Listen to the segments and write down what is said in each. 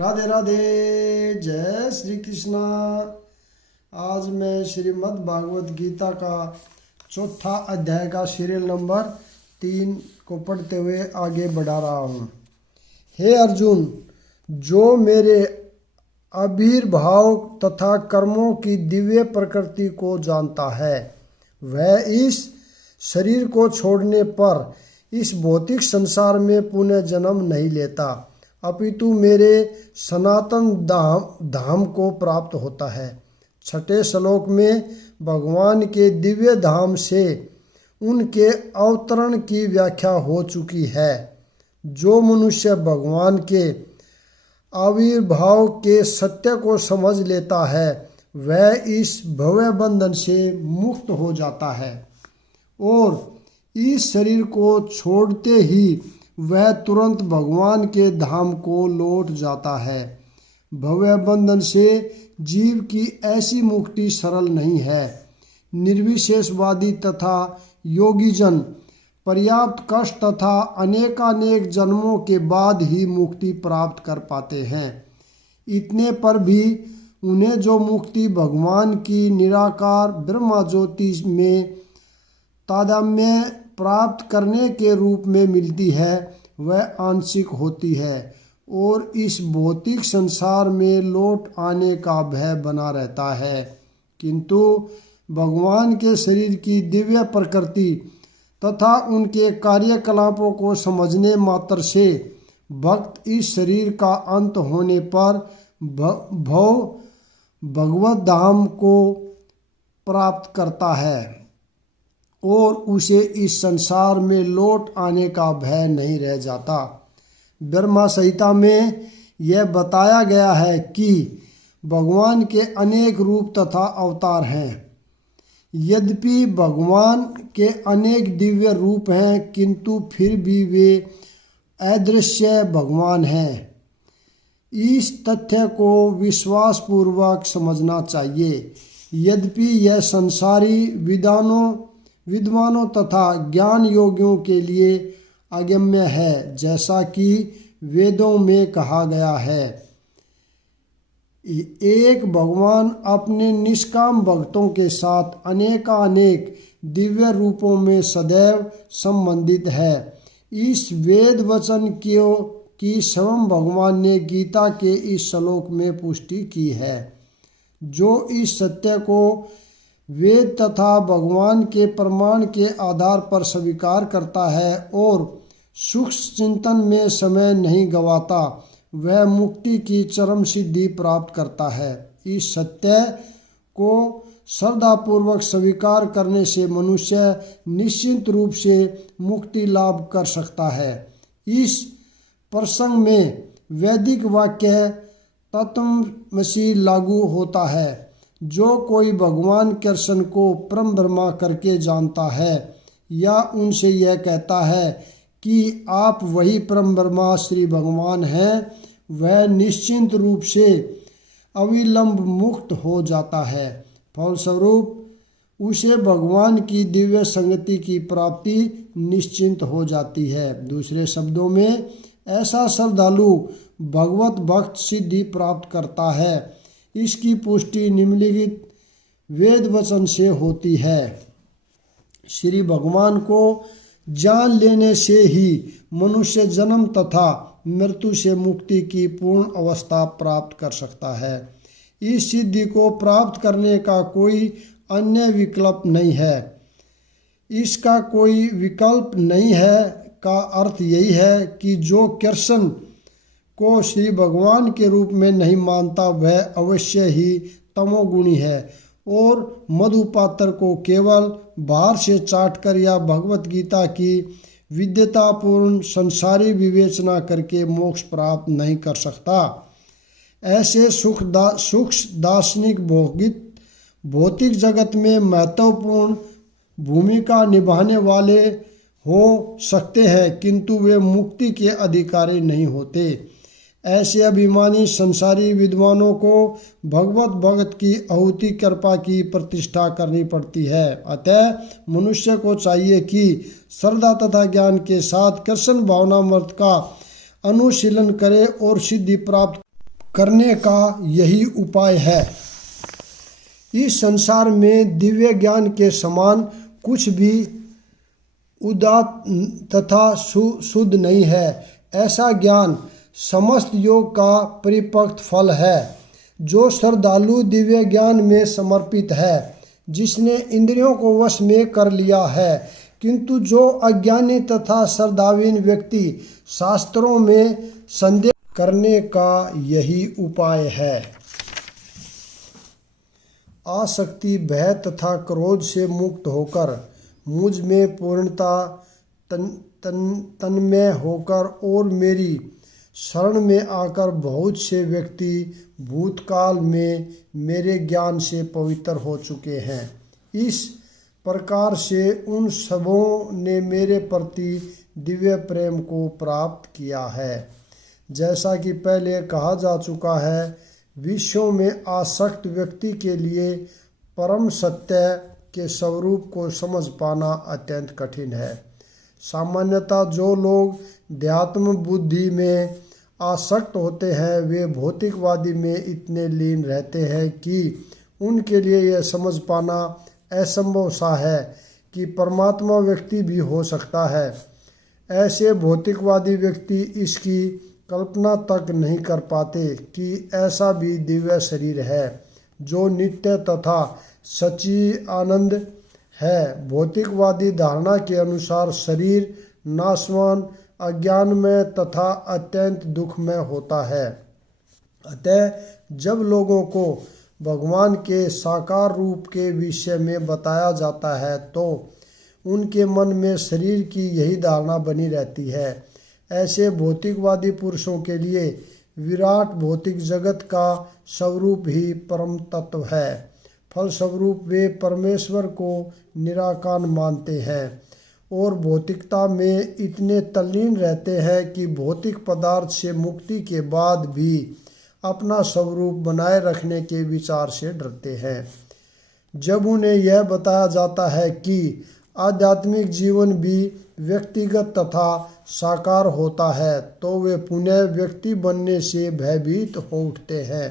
राधे राधे, जय श्री कृष्णा। आज मैं श्रीमद् भागवत गीता का चौथा अध्याय का सीरियल नंबर 3 को पढ़ते हुए आगे बढ़ा रहा हूँ। हे अर्जुन, जो मेरे आविर्भाव तथा कर्मों की दिव्य प्रकृति को जानता है, वह इस शरीर को छोड़ने पर इस भौतिक संसार में पुनः जन्म नहीं लेता, अपितु मेरे सनातन धाम को प्राप्त होता है। छठे श्लोक में भगवान के दिव्य धाम से उनके अवतरण की व्याख्या हो चुकी है। जो मनुष्य भगवान के आविर्भाव के सत्य को समझ लेता है, वह इस भवय बंधन से मुक्त हो जाता है और इस शरीर को छोड़ते ही वह तुरंत भगवान के धाम को लौट जाता है। भवय बंधन से जीव की ऐसी मुक्ति सरल नहीं है। निर्विशेषवादी तथा योगीजन पर्याप्त कष्ट तथा अनेकानेक जन्मों के बाद ही मुक्ति प्राप्त कर पाते हैं। इतने पर भी उन्हें जो मुक्ति भगवान की निराकार ब्रह्म ज्योति में तादात्म्य प्राप्त करने के रूप में मिलती है, वह आंशिक होती है और इस भौतिक संसार में लौट आने का भय बना रहता है। किंतु भगवान के शरीर की दिव्य प्रकृति तथा उनके कार्यकलापों को समझने मात्र से भक्त इस शरीर का अंत होने पर भगवत धाम को प्राप्त करता है और उसे इस संसार में लौट आने का भय नहीं रह जाता। ब्रह्मा संहिता में यह बताया गया है कि भगवान के अनेक रूप तथा अवतार हैं। यद्यपि भगवान के अनेक दिव्य रूप हैं, किंतु फिर भी वे अदृश्य भगवान हैं। इस तथ्य को विश्वासपूर्वक समझना चाहिए। यद्यपि यह संसारी विद्वानों तथा ज्ञान योगियों के लिए अगम्य है, जैसा कि वेदों में कहा गया है। एक भगवान अपने निष्काम भक्तों के साथ अनेकानेक दिव्य रूपों में सदैव संबंधित है। इस वेद वचन की स्वयं भगवान ने गीता के इस श्लोक में पुष्टि की है। जो इस सत्य को वेद तथा भगवान के प्रमाण के आधार पर स्वीकार करता है और सूक्ष्म चिंतन में समय नहीं गंवाता, वह मुक्ति की चरम सिद्धि प्राप्त करता है। इस सत्य को श्रद्धापूर्वक स्वीकार करने से मनुष्य निश्चित रूप से मुक्ति लाभ कर सकता है। इस प्रसंग में वैदिक वाक्य तत्त्वमसि लागू होता है। जो कोई भगवान कृष्ण को परम ब्रह्मा करके जानता है या उनसे यह कहता है कि आप वही परम ब्रह्मा श्री भगवान हैं, वह निश्चित रूप से अविलंब मुक्त हो जाता है। फलस्वरूप उसे भगवान की दिव्य संगति की प्राप्ति निश्चिंत हो जाती है। दूसरे शब्दों में, ऐसा श्रद्धालु भगवत भक्त सिद्धि प्राप्त करता है। इसकी पुष्टि निम्नलिखित वेद वचन से होती है। श्री भगवान को जान लेने से ही मनुष्य जन्म तथा मृत्यु से मुक्ति की पूर्ण अवस्था प्राप्त कर सकता है। इस सिद्धि को प्राप्त करने का कोई अन्य विकल्प नहीं है। इसका कोई विकल्प नहीं है का अर्थ यही है कि जो कृष्ण को श्री भगवान के रूप में नहीं मानता, वह अवश्य ही तमोगुणी है और मधुपात्र को केवल बाहर से चाटकर या भगवत गीता की विद्यतापूर्ण संसारी विवेचना करके मोक्ष प्राप्त नहीं कर सकता। ऐसे सुख दार्शनिक भौतिक जगत में महत्वपूर्ण भूमिका निभाने वाले हो सकते हैं, किंतु वे मुक्ति के अधिकारी नहीं होते। ऐसे अभिमानी संसारी विद्वानों को भगवत भगत की आहुति कृपा की प्रतिष्ठा करनी पड़ती है। अतः मनुष्य को चाहिए कि श्रद्धा तथा ज्ञान के साथ कृष्ण भावनामृत का अनुशीलन करे और सिद्धि प्राप्त करने का यही उपाय है। इस संसार में दिव्य ज्ञान के समान कुछ भी उदात्त तथा शुद्ध नहीं है। ऐसा ज्ञान समस्त योग का परिपक्व फल है। जो श्रद्धालु दिव्य ज्ञान में समर्पित है, जिसने इंद्रियों को वश में कर लिया है, किंतु जो अज्ञानी तथा श्रद्धाहीन व्यक्ति शास्त्रों में संदेह करने का यही उपाय है। आसक्ति, भय तथा क्रोध से मुक्त होकर मुझ में पूर्णता तन्मय होकर और मेरी शरण में आकर बहुत से व्यक्ति भूतकाल में मेरे ज्ञान से पवित्र हो चुके हैं। इस प्रकार से उन सबों ने मेरे प्रति दिव्य प्रेम को प्राप्त किया है। जैसा कि पहले कहा जा चुका है, विश्व में आसक्त व्यक्ति के लिए परम सत्य के स्वरूप को समझ पाना अत्यंत कठिन है। सामान्यतः जो लोग ध्यात्म बुद्धि में आसक्त होते हैं, वे भौतिकवादी में इतने लीन रहते हैं कि उनके लिए यह समझ पाना असंभव सा है कि परमात्मा व्यक्ति भी हो सकता है। ऐसे भौतिकवादी व्यक्ति इसकी कल्पना तक नहीं कर पाते कि ऐसा भी दिव्य शरीर है जो नित्य तथा सच्ची आनंद है। भौतिकवादी धारणा के अनुसार शरीर नाशवान, अज्ञानमय तथा अत्यंत दुखमय होता है। अतः जब लोगों को भगवान के साकार रूप के विषय में बताया जाता है तो उनके मन में शरीर की यही धारणा बनी रहती है। ऐसे भौतिकवादी पुरुषों के लिए विराट भौतिक जगत का स्वरूप ही परम तत्व है। फलस्वरूप वे परमेश्वर को निराकार मानते हैं और भौतिकता में इतने तल्लीन रहते हैं कि भौतिक पदार्थ से मुक्ति के बाद भी अपना स्वरूप बनाए रखने के विचार से डरते हैं। जब उन्हें यह बताया जाता है कि आध्यात्मिक जीवन भी व्यक्तिगत तथा साकार होता है, तो वे पुनः व्यक्ति बनने से भयभीत हो उठते हैं।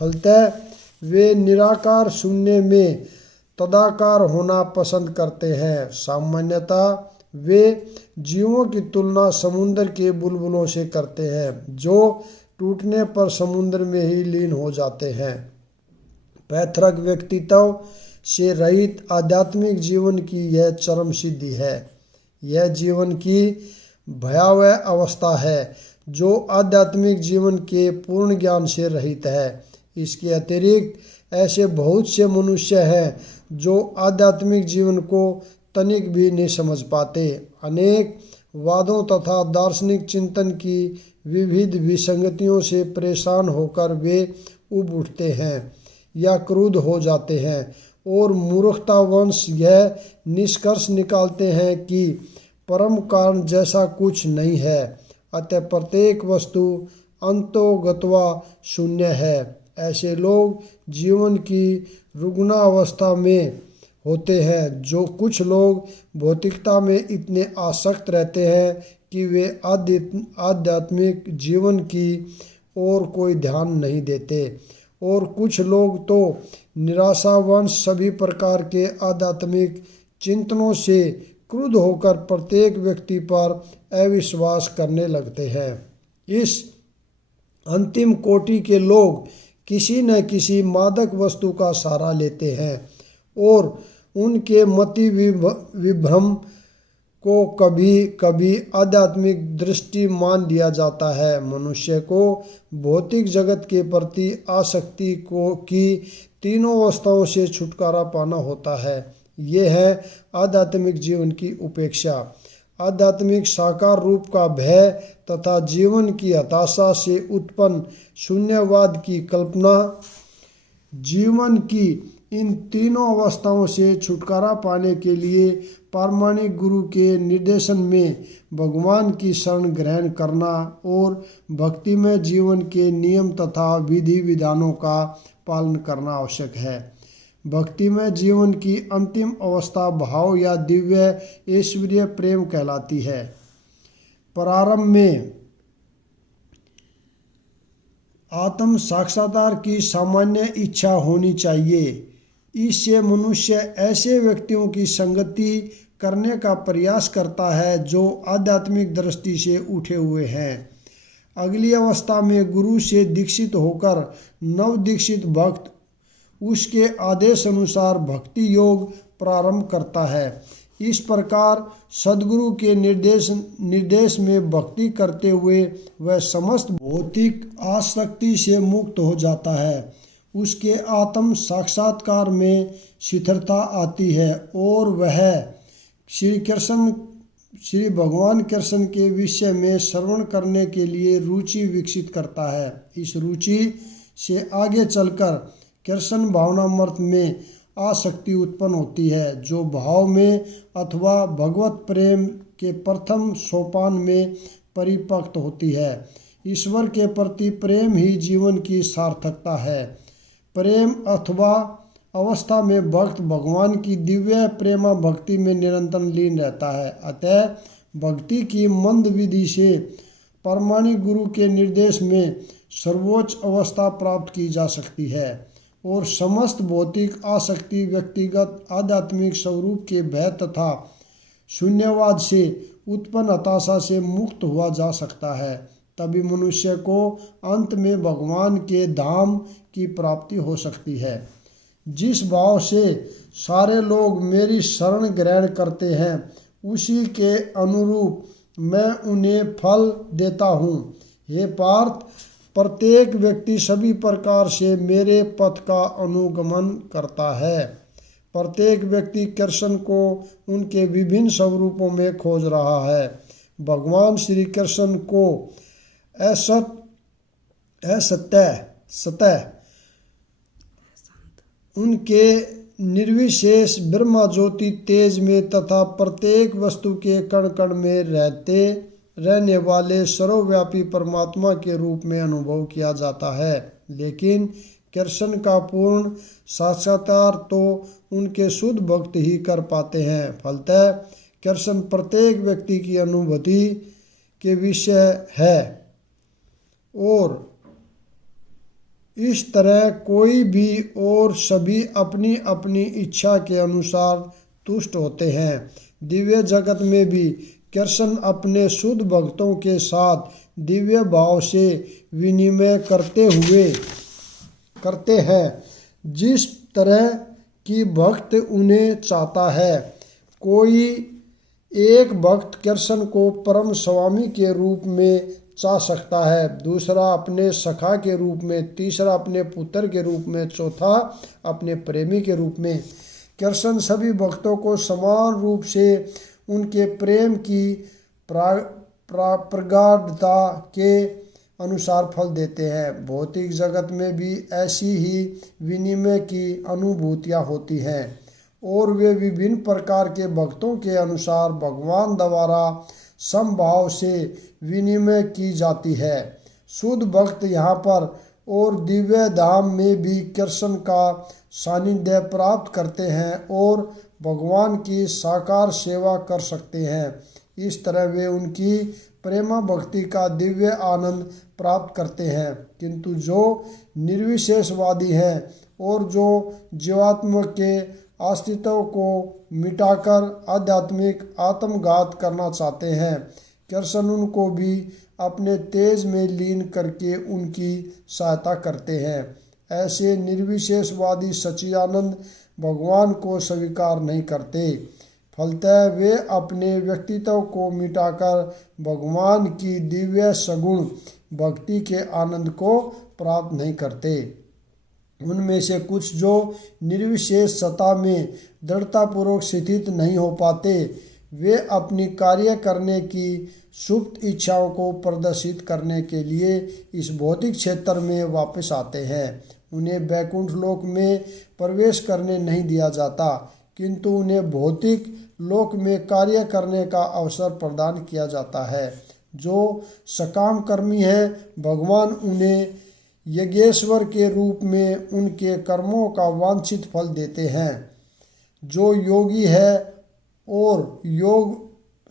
फलतः वे निराकार शून्य में तदाकार होना पसंद करते हैं। सामान्यतः वे जीवों की तुलना समुद्र के बुलबुलों से करते हैं, जो टूटने पर समुद्र में ही लीन हो जाते हैं। पैतृक व्यक्तित्व से रहित आध्यात्मिक जीवन की यह चरम सिद्धि है। यह जीवन की भयावह अवस्था है जो आध्यात्मिक जीवन के पूर्ण ज्ञान से रहित है। इसके अतिरिक्त ऐसे बहुत से मनुष्य हैं जो आध्यात्मिक जीवन को तनिक भी नहीं समझ पाते। अनेक वादों तथा दार्शनिक चिंतन की विविध विसंगतियों से परेशान होकर वे उब उठते हैं या क्रुद्ध हो जाते हैं और मूर्खतावश यह निष्कर्ष निकालते हैं कि परम कारण जैसा कुछ नहीं है, अतः प्रत्येक वस्तु अंतोगत्वा शून्य है। ऐसे लोग जीवन की रुग्णावस्था में होते हैं। जो कुछ लोग भौतिकता में इतने आसक्त रहते हैं कि वे आध्यात्मिक जीवन की ओर कोई ध्यान नहीं देते, और कुछ लोग तो निराशावश सभी प्रकार के आध्यात्मिक चिंतनों से क्रुद्ध होकर प्रत्येक व्यक्ति पर अविश्वास करने लगते हैं। इस अंतिम कोटि के लोग किसी न किसी मादक वस्तु का सहारा लेते हैं और उनके मति विभ्रम को कभी कभी आध्यात्मिक दृष्टि मान लिया जाता है। मनुष्य को भौतिक जगत के प्रति आसक्ति की तीनों अवस्थाओं से छुटकारा पाना होता है। ये है आध्यात्मिक जीवन की उपेक्षा, आध्यात्मिक साकार रूप का भय तथा जीवन की हताशा से उत्पन्न शून्यवाद की कल्पना। जीवन की इन तीनों अवस्थाओं से छुटकारा पाने के लिए प्रामाणिक गुरु के निर्देशन में भगवान की शरण ग्रहण करना और भक्तिमय जीवन के नियम तथा विधि विधानों का पालन करना आवश्यक है। भक्तिमय जीवन की अंतिम अवस्था भाव या दिव्य ऐश्वर्य प्रेम कहलाती है। प्रारंभ में आत्म साक्षात्कार की सामान्य इच्छा होनी चाहिए। इससे मनुष्य ऐसे व्यक्तियों की संगति करने का प्रयास करता है जो आध्यात्मिक दृष्टि से उठे हुए हैं। अगली अवस्था में गुरु से दीक्षित होकर नव दीक्षित भक्त उसके आदेश अनुसार भक्ति योग प्रारंभ करता है। इस प्रकार सद्गुरु के निर्देश में भक्ति करते हुए वह समस्त भौतिक आसक्ति से मुक्त हो जाता है। उसके आत्म साक्षात्कार में शिथिलता आती है और वह श्री भगवान कृष्ण के विषय में श्रवण करने के लिए रुचि विकसित करता है। इस रुचि से आगे चलकर कृष्ण भावनामृत में आसक्ति उत्पन्न होती है, जो भाव में अथवा भगवत प्रेम के प्रथम सोपान में परिपक्व होती है। ईश्वर के प्रति प्रेम ही जीवन की सार्थकता है। प्रेम अथवा अवस्था में भक्त भगवान की दिव्य प्रेमा भक्ति में निरंतर लीन रहता है। अतः भक्ति की मंद विधि से परमाणु गुरु के निर्देश में सर्वोच्च अवस्था प्राप्त की जा सकती है और समस्त भौतिक आसक्ति व्यक्तिगत आध्यात्मिक स्वरूप के भय तथा शून्यवाद से उत्पन्न हताशा से मुक्त हुआ जा सकता है। तभी मनुष्य को अंत में भगवान के धाम की प्राप्ति हो सकती है। जिस भाव से सारे लोग मेरी शरण ग्रहण करते हैं, उसी के अनुरूप मैं उन्हें फल देता हूँ। हे पार्थ, प्रत्येक व्यक्ति सभी प्रकार से मेरे पथ का अनुगमन करता है। प्रत्येक व्यक्ति कृष्ण को उनके विभिन्न स्वरूपों में खोज रहा है। भगवान श्री कृष्ण को सतः उनके निर्विशेष ब्रह्मा ज्योति तेज में तथा प्रत्येक वस्तु के कण कण में रहने वाले सर्वव्यापी परमात्मा के रूप में अनुभव किया जाता है। लेकिन कृष्ण का पूर्ण साक्षात्कार तो उनके शुद्ध भक्त ही कर पाते हैं। फलतः कृष्ण प्रत्येक व्यक्ति की अनुभूति के विषय है और इस तरह कोई भी और सभी अपनी अपनी इच्छा के अनुसार तुष्ट होते हैं। दिव्य जगत में भी कृष्ण अपने शुद्ध भक्तों के साथ दिव्य भाव से विनिमय करते हैं, जिस तरह की भक्त उन्हें चाहता है। कोई एक भक्त कृष्ण को परम स्वामी के रूप में चाह सकता है, दूसरा अपने सखा के रूप में, तीसरा अपने पुत्र के रूप में, चौथा अपने प्रेमी के रूप में। कृष्ण सभी भक्तों को समान रूप से उनके प्रेम की प्रगाढ़ता के अनुसार फल देते हैं। भौतिक जगत में भी ऐसी ही विनिमय की अनुभूतियाँ होती हैं और वे विभिन्न प्रकार के भक्तों के अनुसार भगवान द्वारा समभाव से विनिमय की जाती है। शुद्ध भक्त यहाँ पर और दिव्य धाम में भी कृष्ण का सानिध्य प्राप्त करते हैं और भगवान की साकार सेवा कर सकते हैं। इस तरह वे उनकी प्रेमा भक्ति का दिव्य आनंद प्राप्त करते हैं। किंतु जो निर्विशेषवादी हैं और जो जीवात्मा के अस्तित्व को मिटाकर आध्यात्मिक आत्मघात करना चाहते हैं, कृष्ण उनको भी अपने तेज में लीन करके उनकी सहायता करते हैं। ऐसे निर्विशेषवादी सच्चिदानंद भगवान को स्वीकार नहीं करते। फलतः वे अपने व्यक्तित्व को मिटाकर भगवान की दिव्य सगुण भक्ति के आनंद को प्राप्त नहीं करते। उनमें से कुछ जो निर्विशेष सत्ता में दृढ़तापूर्वक स्थित नहीं हो पाते, वे अपनी कार्य करने की सुप्त इच्छाओं को प्रदर्शित करने के लिए इस भौतिक क्षेत्र में वापस आते हैं। उन्हें वैकुंठ लोक में प्रवेश करने नहीं दिया जाता, किंतु उन्हें भौतिक लोक में कार्य करने का अवसर प्रदान किया जाता है। जो सकाम कर्मी हैं, भगवान उन्हें यज्ञेश्वर के रूप में उनके कर्मों का वांछित फल देते हैं। जो योगी है और योग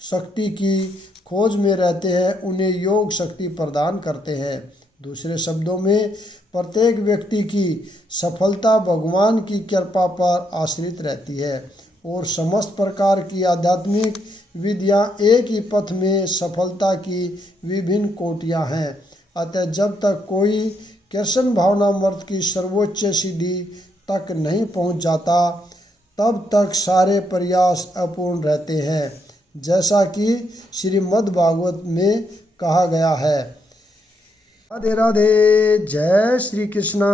शक्ति की खोज में रहते हैं, उन्हें योग शक्ति प्रदान करते हैं। दूसरे शब्दों में प्रत्येक व्यक्ति की सफलता भगवान की कृपा पर आश्रित रहती है और समस्त प्रकार की आध्यात्मिक विधियां एक ही पथ में सफलता की विभिन्न कोटियां हैं। अतः जब तक कोई कृष्ण भावनामृत की सर्वोच्च सिद्धि तक नहीं पहुंच जाता तब तक सारे प्रयास अपूर्ण रहते हैं, जैसा कि श्रीमद् भागवत में कहा गया है। राधे राधे। जय श्री कृष्णा।